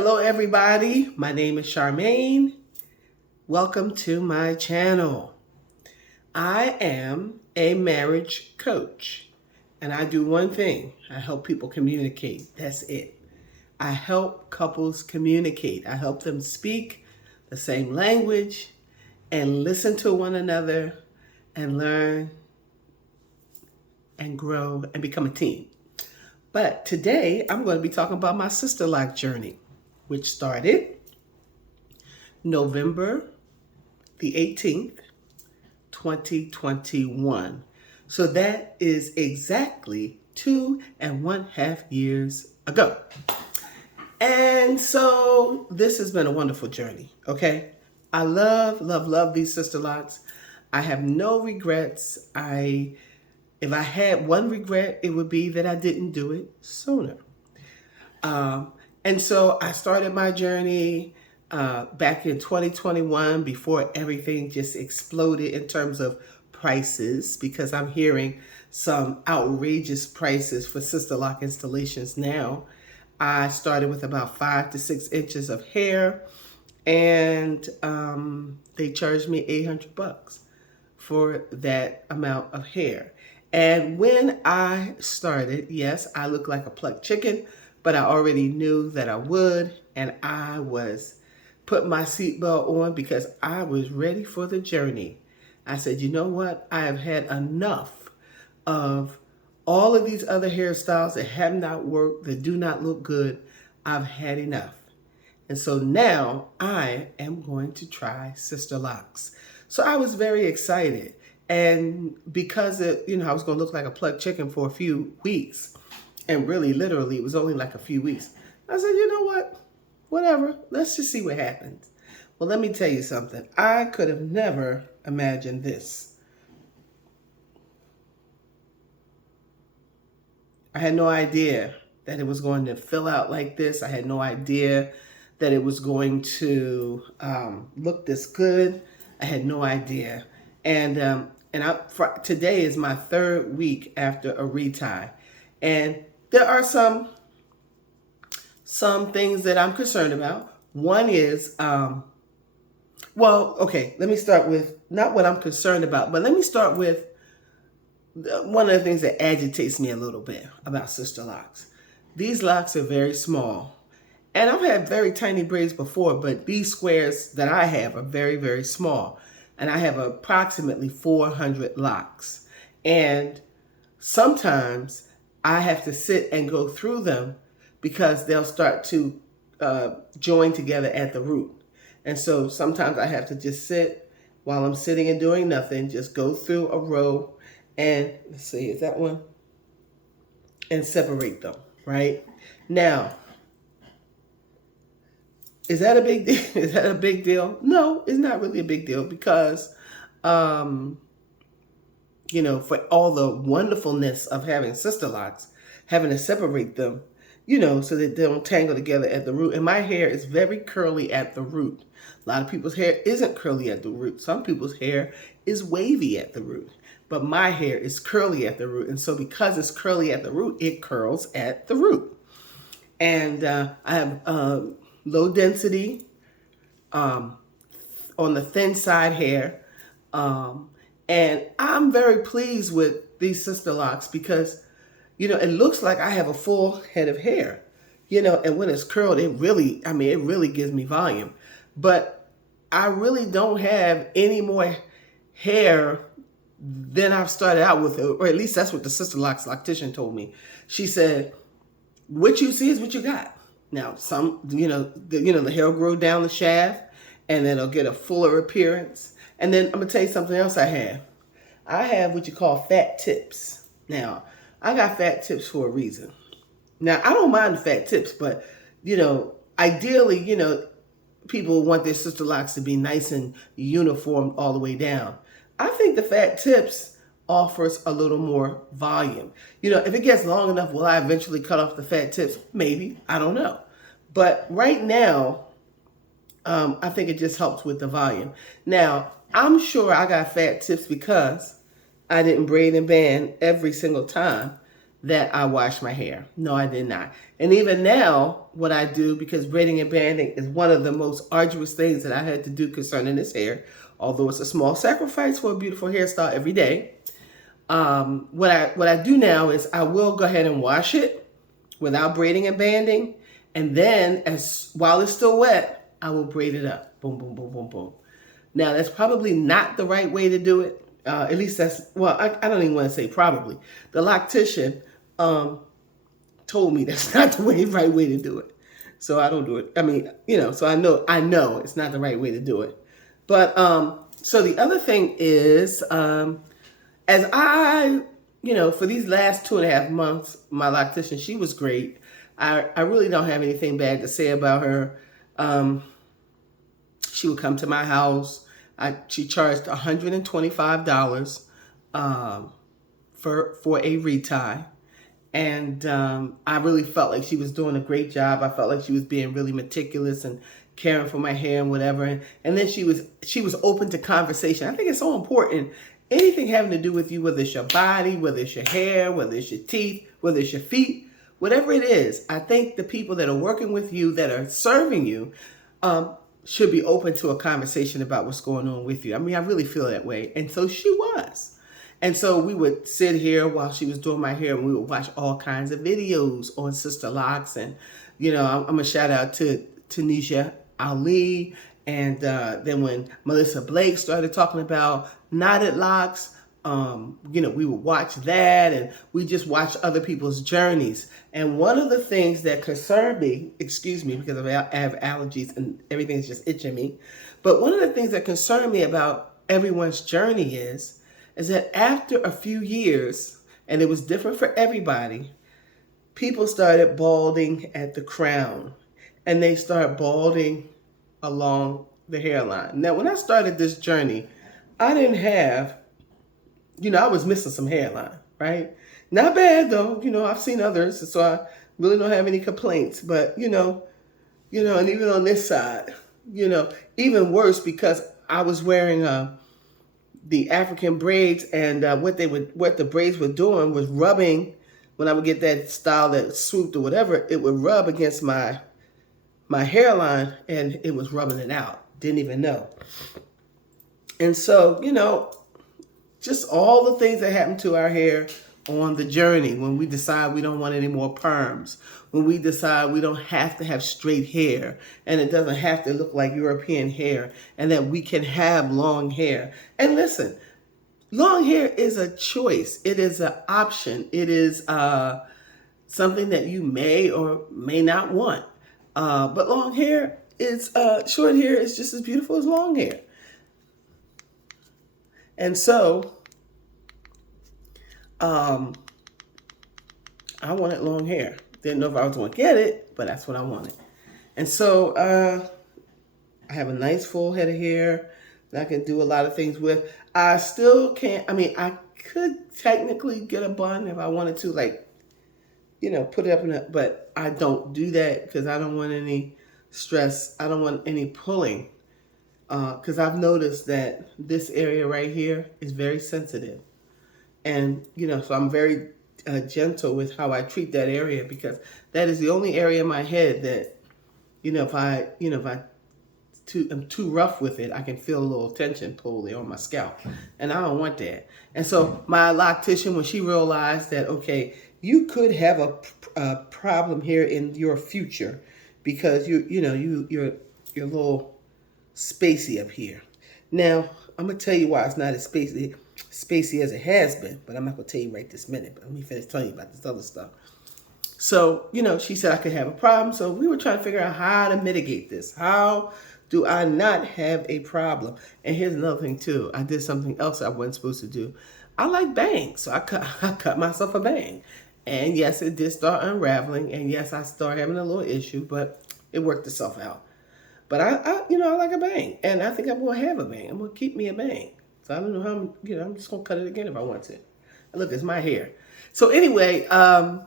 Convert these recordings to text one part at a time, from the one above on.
Hello everybody, my name is Charmaine. Welcome to my channel. I am a marriage coach and I do one thing. I help people communicate. That's it. I help couples communicate. I help them speak the same language and listen to one another and learn and grow and become a team. But today I'm going to be talking about my sister-lock journey, which started November the 18th, 2021. So that is exactly 2.5 years ago. And so this has been a wonderful journey, okay? I love these sister locks. I have no regrets. If I had one regret, it would be that I didn't do it sooner. And so I started my journey back in 2021 before everything just exploded in terms of prices, because I'm hearing some outrageous prices for sister lock installations now. I started with about 5 to 6 inches of hair, and they charged me $800 for that amount of hair. And when I started, yes, I looked like a plucked chicken, but I already knew that I would, and I was putting my seatbelt on because I was ready for the journey. I said, you know what? I have had enough of all of these other hairstyles that have not worked, that do not look good. I've had enough. And so now I am going to try sister locks. So I was very excited. And because I was going to look like a plucked chicken for a few weeks, and really, literally, it was only like a few weeks, I said, you know what? Whatever. Let's just see what happens. Well, let me tell you something. I could have never imagined this. I had no idea that it was going to fill out like this. I had no idea that it was going to look this good. I had no idea. And today is my 3rd week after a retie. And there are some things that I'm concerned about. One is, let me start with not what I'm concerned about, but let me start with one of the things that agitates me a little bit about sister locks. These locks are very small. And I've had very tiny braids before, but these squares that I have are very, very small. And I have approximately 400 locks. And sometimes I have to sit and go through them because they'll start to join together at the root. And so sometimes I have to just sit while I'm sitting and doing nothing, just go through a row and, let's see, is that one? And separate them, right? Now, is that a big deal? Is that a big deal? No, it's not really a big deal because, for all the wonderfulness of having sister locks, having to separate them, so that they don't tangle together at the root. And my hair is very curly at the root. A lot of people's hair isn't curly at the root. Some people's hair is wavy at the root. But my hair is curly at the root. And so because it's curly at the root, it curls at the root. And I have low density on the thin side hair. And I'm very pleased with these sister locks because, it looks like I have a full head of hair, and when it's curled, it really gives me volume. But I really don't have any more hair than I've started out with, or at least that's what the sister locks loctician told me. She said, what you see is what you got. Now, the hair will grow down the shaft and then it'll get a fuller appearance. And then I'm going to tell you something else I have. I have what you call fat tips. Now, I got fat tips for a reason. Now, I don't mind the fat tips, but, ideally, people want their sister locks to be nice and uniform all the way down. I think the fat tips offers a little more volume. If it gets long enough, will I eventually cut off the fat tips? Maybe. I don't know. But right now, I think it just helps with the volume. Now, I'm sure I got fat tips because I didn't braid and band every single time that I wash my hair. No, I did not. And even now, what I do, because braiding and banding is one of the most arduous things that I had to do concerning this hair, although it's a small sacrifice for a beautiful hairstyle every day. What I do now is I will go ahead and wash it without braiding and banding, and then while it's still wet, I will braid it up. Boom, boom, boom, boom, boom. Now that's probably not the right way to do it. At least I don't even want to say probably. The loctician told me that's not the right way to do it. So I don't do it. I mean, so I know it's not the right way to do it. But so the other thing is, as I, for these last 2.5 months, my loctician, she was great. I really don't have anything bad to say about her. She would come to my house. She charged $125 for a retie. And I really felt like she was doing a great job. I felt like she was being really meticulous and caring for my hair and whatever. And then she was open to conversation. I think it's so important. Anything having to do with you, whether it's your body, whether it's your hair, whether it's your teeth, whether it's your feet, whatever it is, I think the people that are working with you, that are serving you, should be open to a conversation about what's going on with you. I mean, I really feel that way. And so she was. And so we would sit here while she was doing my hair, and we would watch all kinds of videos on sisterlocks. And, I'm going to shout out to Tunisia Ali. And then when Melissa Blake started talking about knotted locks, we would watch that, and we just watch other people's journeys. And one of the things that concerned me, excuse me, because I have allergies and everything's just itching me, but one of the things that concerned me about everyone's journey is that after a few years, and it was different for everybody, people started balding at the crown, and they started balding along the hairline. Now, when I started this journey, I didn't have, I was missing some hairline, right? Not bad though, I've seen others, so I really don't have any complaints. But and even on this side, even worse, because I was wearing the African braids, and what the braids were doing was rubbing. When I would get that style, that swooped or whatever, it would rub against my hairline, and it was rubbing it out. Didn't even know. And so, just all the things that happen to our hair on the journey, when we decide we don't want any more perms, when we decide we don't have to have straight hair, and it doesn't have to look like European hair, and that we can have long hair. And listen, long hair is a choice. It is an option. It is something that you may or may not want. But long hair is, short hair is just as beautiful as long hair. And so, I wanted long hair. Didn't know if I was going to get it, but that's what I wanted. And so, I have a nice full head of hair that I can do a lot of things with. I still can't, I could technically get a bun if I wanted to, put it up but I don't do that because I don't want any stress. I don't want any pulling. Because I've noticed that this area right here is very sensitive. And, so I'm very gentle with how I treat that area, because that is the only area in my head that, if I'm too rough with it, I can feel a little tension pull there on my scalp. And I don't want that. And so my loctician, when she realized that, okay, you could have a problem here in your future because you're a little spacey up here. Now, I'm going to tell you why it's not as spacey as it has been, but I'm not going to tell you right this minute. But let me finish telling you about this other stuff. So, she said I could have a problem. So we were trying to figure out how to mitigate this. How do I not have a problem? And here's another thing too. I did something else I wasn't supposed to do. I like bangs. So I cut myself a bang. And yes, it did start unraveling. And yes, I started having a little issue, but it worked itself out. But I like a bang, and I think I'm going to have a bang. I'm going to keep me a bang. So I don't know how I'm just going to cut it again if I want to. Look, it's my hair. So anyway, so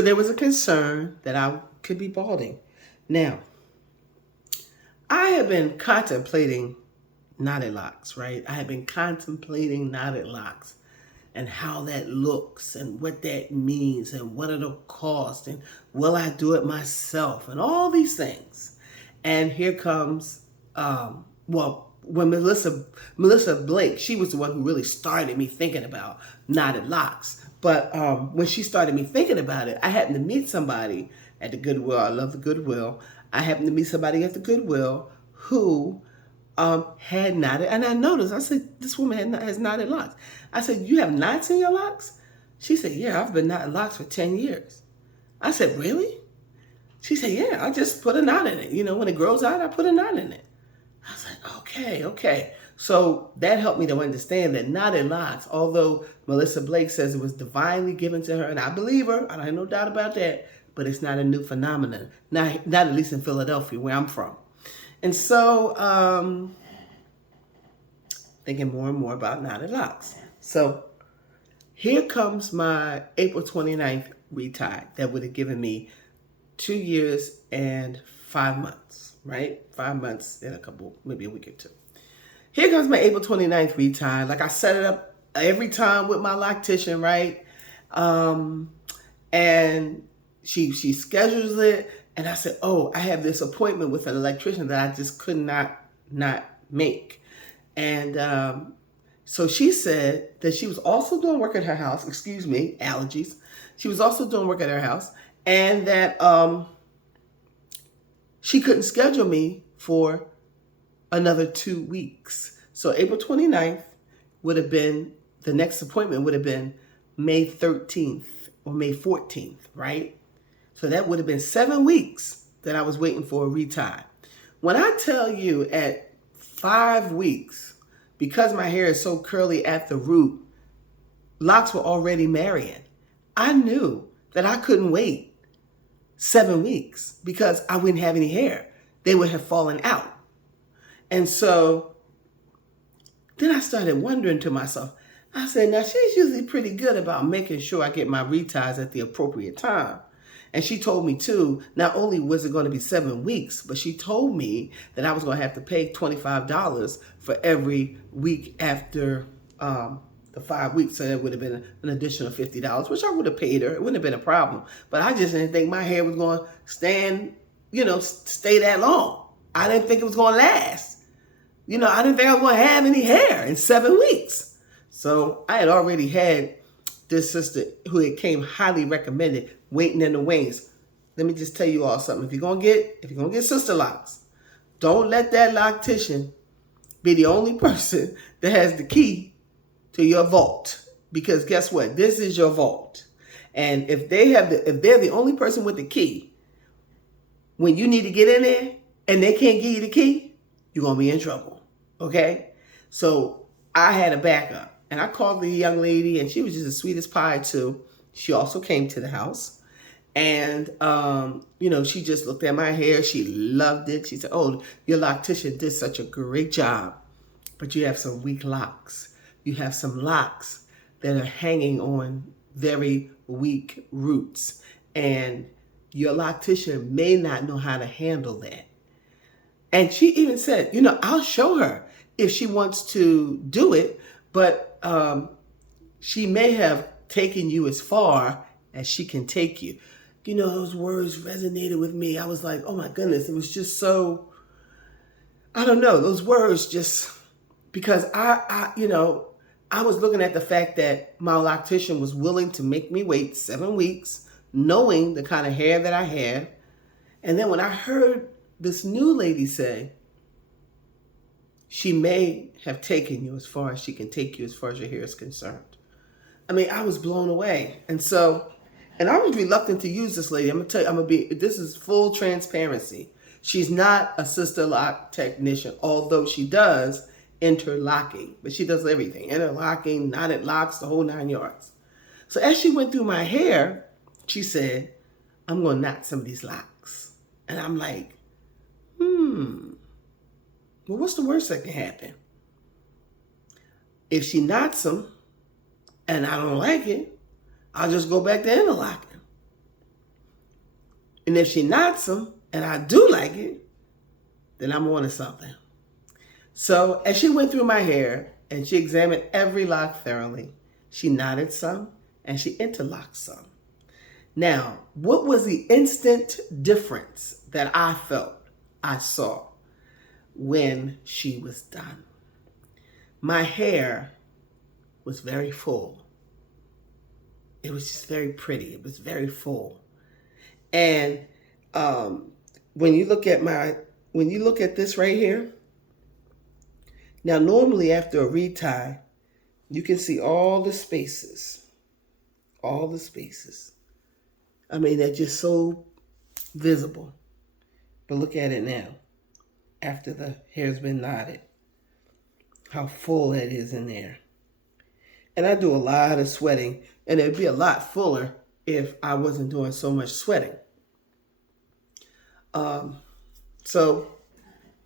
there was a concern that I could be balding. Now, I have been contemplating knotted locks, right? I have been contemplating knotted locks. and how that looks and what that means and what it'll cost and will I do it myself and all these things. And here comes, when Melissa Blake, she was the one who really started me thinking about knotted locks. But when she started me thinking about it, I happened to meet somebody at the Goodwill. I love the Goodwill. I happened to meet somebody at the Goodwill who had knotted, and I noticed, I said, this woman has knotted locks. I said, you have knots in your locks? She said, yeah, I've been knotting locks for 10 years. I said, really? She said, yeah, I just put a knot in it. You know, when it grows out, I put a knot in it. I was like, okay. So that helped me to understand that knotted locks, although Melissa Blake says it was divinely given to her, and I believe her, I have no doubt about that, but it's not a new phenomenon, not at least in Philadelphia, where I'm from. And so, thinking more and more about knotted locks. So here comes my April 29th retie that would have given me 2 years and 5 months, right? 5 months and maybe a week or two. Here comes my April 29th retie. Like I set it up every time with my loctician, right? And she schedules it. And I said, I have this appointment with an electrician that I just could not make. And so she said that she was also doing work at her house. Excuse me, allergies. She was also doing work at her house. And that she couldn't schedule me for another 2 weeks. So April 29th would have been, the next appointment would have been May 13th or May 14th, right? So that would have been 7 weeks that I was waiting for a retie. When I tell you at 5 weeks, because my hair is so curly at the root, locks were already marrying. I knew that I couldn't wait 7 weeks because I wouldn't have any hair. They would have fallen out. And so then I started wondering to myself, I said, now she's usually pretty good about making sure I get my reties at the appropriate time. And she told me too, not only was it going to be 7 weeks, but she told me that I was going to have to pay $25 for every week after the 5 weeks. So that would have been an additional $50, which I would have paid her. It wouldn't have been a problem. But I just didn't think my hair was going to stay that long. I didn't think it was going to last. I didn't think I was going to have any hair in 7 weeks. So I had already had this sister who it came highly recommended waiting in the wings. Let me just tell you all something. If you're gonna get sister locks, don't let that loctician be the only person that has the key to your vault. Because guess what? This is your vault. And if they're the only person with the key, when you need to get in there and they can't give you the key, you're gonna be in trouble. Okay? So I had a backup. And I called the young lady, and she was just as sweet as pie, too. She also came to the house. And, she just looked at my hair. She loved it. She said, your loctician did such a great job. But you have some weak locks. You have some locks that are hanging on very weak roots. And your loctician may not know how to handle that. And she even said, I'll show her if she wants to do it. But she may have taken you as far as she can take you. Those words resonated with me. I was like, oh my goodness, it was just so, I don't know, those words just, because I was looking at the fact that my loctician was willing to make me wait 7 weeks, knowing the kind of hair that I had. And then when I heard this new lady say, she may have taken you as far as she can take you as far as your hair is concerned. I mean, I was blown away. And I was reluctant to use this lady. I'm going to tell you, this is full transparency. She's not a sister lock technician, although she does interlocking, but she does everything. Interlocking, knotted locks, the whole 9 yards. So as she went through my hair, she said, I'm going to knot some of these locks. And I'm like, well, what's the worst that can happen? If she knots them and I don't like it, I'll just go back to interlocking. And if she knots them and I do like it, then I'm on to something. So as she went through my hair and she examined every lock thoroughly, She knotted some and she interlocked some. Now, what was the instant difference that I saw when she was done? My hair was very full. It was just very pretty. It was very full. And um, when you look at this right here, now normally after a retie, you can see all the spaces, all the spaces. I mean, they're just so visible. But look at it now, after the hair's been knotted, how full that is in there. And I do a lot of sweating, and it'd be a lot fuller if I wasn't doing so much sweating. So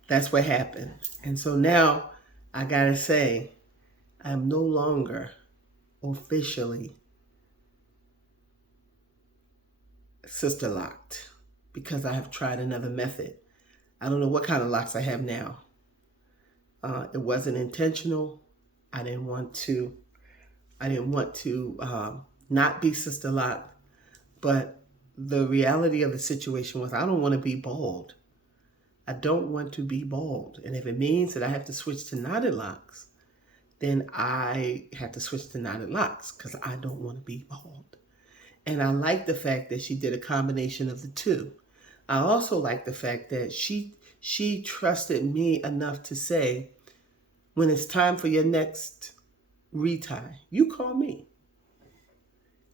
that's what happened. And so now I gotta say, I'm no longer officially sister locked because I have tried another method. I don't know what kind of locks I have now. It wasn't intentional. I didn't want to not be sister locked, but the reality of the situation was I don't want to be bald. I don't want to be bald. And if it means that I have to switch to knotted locks, then I have to switch to knotted locks because I don't want to be bald. And I like the fact that she did a combination of the two. I also like the fact that she trusted me enough to say, when it's time for your next retie, you call me.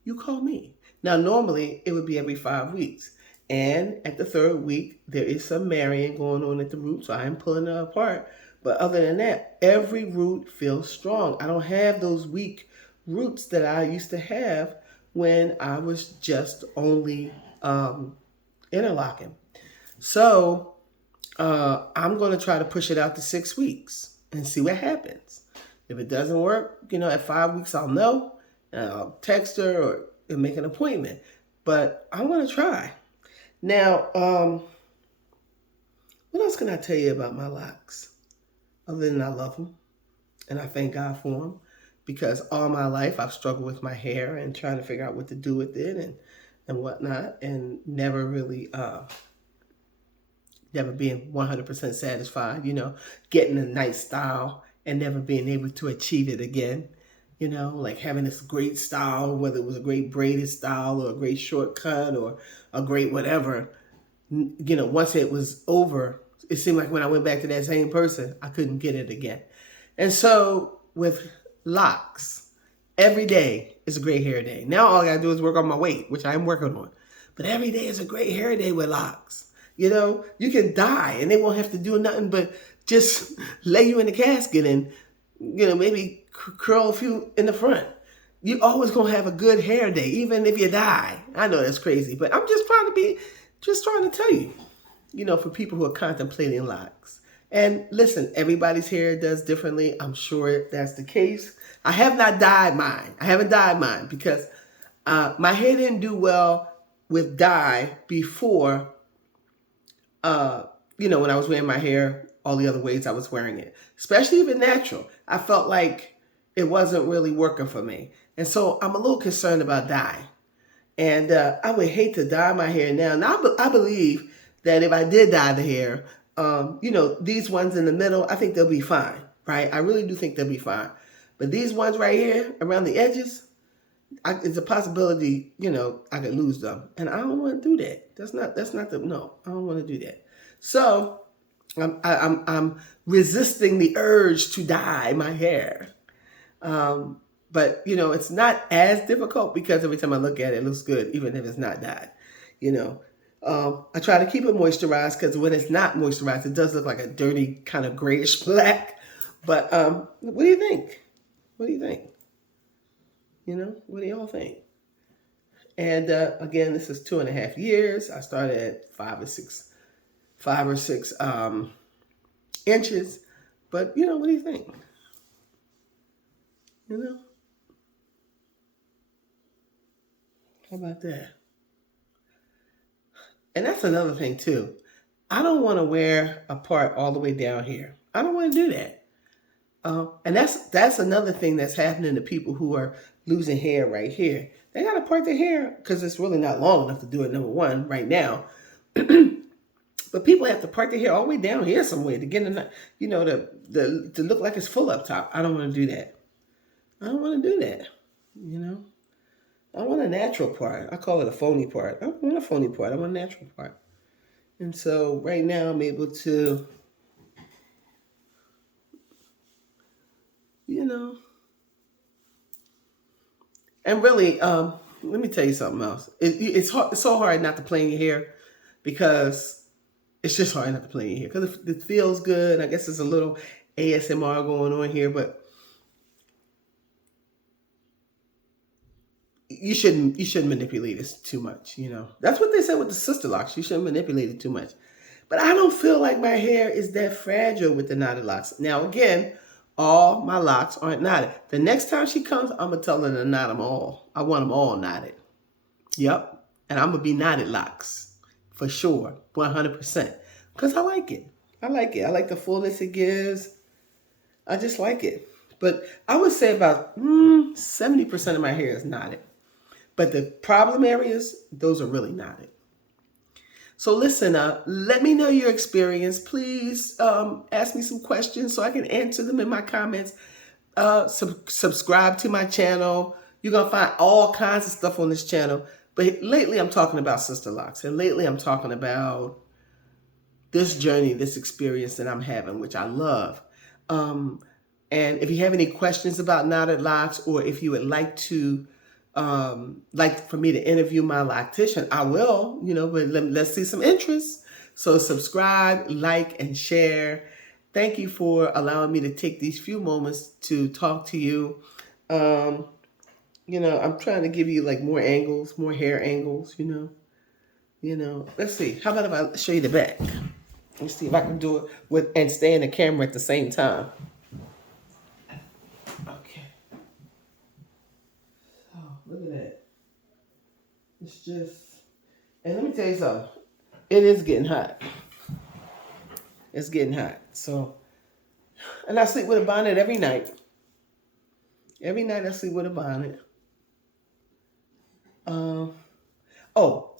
You call me. Now, normally it would be every 5 weeks. And at the 3rd week, there is some marrying going on at the root, so I am pulling it apart. But other than that, every root feels strong. I don't have those weak roots that I used to have when I was just only interlocking. So I'm going to try to push it out to 6 weeks and see what happens. If it doesn't work, at 5 weeks, I'll know. And I'll text her or make an appointment. But I'm going to try. Now, what else can I tell you about my locks? Other than I love them. And I thank God for them. Because all my life I've struggled with my hair and trying to figure out what to do with it and whatnot. And never really, never being 100% satisfied, getting a nice style and never being able to achieve it again. Like having this great style, whether it was a great braided style or a great shortcut or a great whatever, once it was over, it seemed like when I went back to that same person, I couldn't get it again. And so with locks, every day is a great hair day. Now all I gotta do is work on my weight, which I am working on. But every day is a great hair day with locks. You can die and they won't have to do nothing but just lay you in the casket and, maybe curl a few in the front. You always gonna have a good hair day, even if you die. I know that's crazy, but I'm just trying to tell you, for people who are contemplating locks. And listen, everybody's hair does differently. I'm sure that's the case. I have not dyed mine. I haven't dyed mine because my hair didn't do well with dye before, when I was wearing my hair all the other ways I was wearing it, especially even natural. I felt like it wasn't really working for me. And so I'm a little concerned about dye. And I would hate to dye my hair now. Now, I believe that if I did dye the hair, these ones in the middle, I think they'll be fine, right? I really do think they'll be fine. But these ones right here around the edges, it's a possibility, I could lose them. And I don't want to do that. No, I don't want to do that. So I'm resisting the urge to dye my hair. But, it's not as difficult because every time I look at it, it looks good, even if it's not dyed, I try to keep it moisturized because when it's not moisturized, it does look like a dirty kind of grayish black. But what do you think? What do you think? What do y'all think? And again, this is 2.5 years. I started at 5 or 6 inches. But, what do you think? How about that? And that's another thing too. I don't want to wear a part all the way down here. I don't want to do that. And that's another thing that's happening to people who are losing hair right here. They got to part their hair because it's really not long enough to do it, number one, right now. But people have to part their hair all the way down here somewhere to get enough, to look like it's full up top. I don't want to do that. I don't want to do that. You know, I want a natural part. I call it a phony part. I don't want a phony part. I want a natural part. And so right now I'm able to, you know, and really, let me tell you something else. It's hard, it's so hard not to play in your hair because it's just hard not to play in your hair because it feels good. I guess there's a little ASMR going on here, but you shouldn't manipulate it too much. That's what they said with the sister locks. You shouldn't manipulate it too much. But I don't feel like my hair is that fragile with the knotted locks. Now again, all my locks aren't knotted. The next time she comes, I'm gonna tell her to knot them all. I want them all knotted. Yep, and I'm gonna be knotted locks for sure, 100%, because I like it. I like it. I like the fullness it gives. I just like it. But I would say about 70% of my hair is knotted. But the problem areas, those are really knotted. So listen, let me know your experience. Please ask me some questions so I can answer them in my comments. Subscribe to my channel. You're going to find all kinds of stuff on this channel. But lately I'm talking about sister locks. And lately I'm talking about this journey, this experience that I'm having, which I love. And if you have any questions about knotted locks, or if you would like to, like for me to interview my loctician, I will, but let's see some interest. So subscribe, like, and share. Thank you for allowing me to take these few moments to talk to you. I'm trying to give you like more angles, more hair angles, let's see. How about if I show you the back? Let's see if I can do it and stay in the camera at the same time. Look at that. It's just, and let me tell you something. It is getting hot. It's getting hot. So, and I sleep with a bonnet every night. Every night I sleep with a bonnet.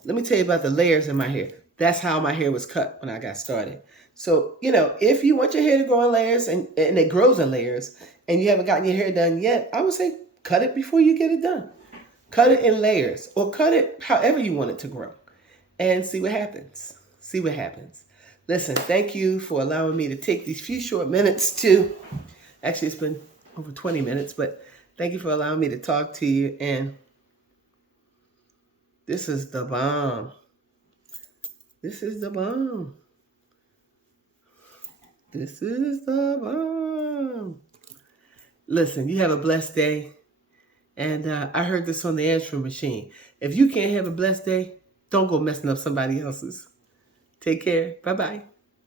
Let me tell you about the layers in my hair. That's how my hair was cut when I got started. So, if you want your hair to grow in layers and it grows in layers and you haven't gotten your hair done yet, I would say cut it before you get it done. Cut it in layers or cut it however you want it to grow and see what happens. See what happens. Listen, thank you for allowing me to take these few short minutes to, actually it's been over 20 minutes, but thank you for allowing me to talk to you. And this is the bomb. This is the bomb. This is the bomb. Listen, you have a blessed day. And I heard this on the answering machine. If you can't have a blessed day, don't go messing up somebody else's. Take care. Bye-bye.